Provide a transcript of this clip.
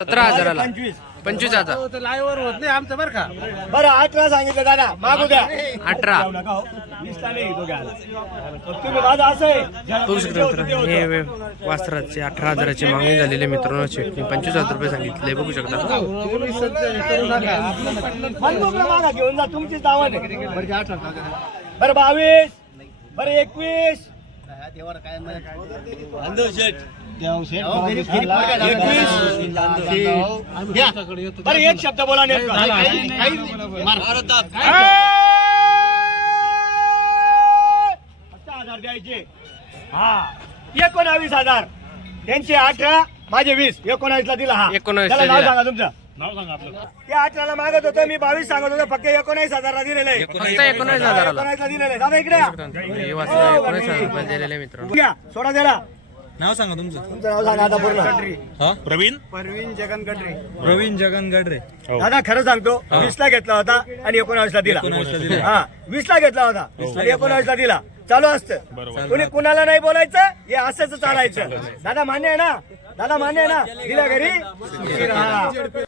17,000ला 25,000 लाईव्हवर होत नाही आमचं बरं का. बरं 18 सांगितलं दादा मागू द्या 18 20ला नाही तो घ्यायला. तुम्ही माझं असं आहे बघू शकता मित्रांनो हे वास्त्राचे 18,000ची मागणी झालेली आहे मित्रांनो. शेटनी 25,000 रुपये सांगितले बघू शकता. मनमोकळं मागा घेऊन जा तुमचीच दावण आहे. बरं 22 बरं 21 बरं एक शब्द बोला नेमका 10,000 द्यायचे. हा 19,000 त्यांचे 18 माझे 20 19ला दिला. हा 19 त्याला नाव सांगा तुमचं. नाव सांगा आपलं. ते 18ला मागत होतो मी 22 सांगत होतो फक्त 19,000ला दिलेलं आहे. फक्त 19,000ला 19ला दिलेलं आहे. दादा इकडे या. हे वास्त्र 19,000 रुपये दिलेले आहे मित्रांनो. घ्या सोडा द्याला. नाव सांगा तुमचं. तुमचं नाव सांगा आता पूर्ण. प्रवीण प्रवीण जगन गडरे. दादा खरं सांगतो 20ला घेतला होता आणि 19ला दिला. हा 20ला घेतला होता आणि 19ला दिला. चालू असतं कुणी कुणाला नाही बोलायचं हे असंच चालायचं. दादा मान्य आहे ना? दादा मान्य आहे ना? दिला घरी.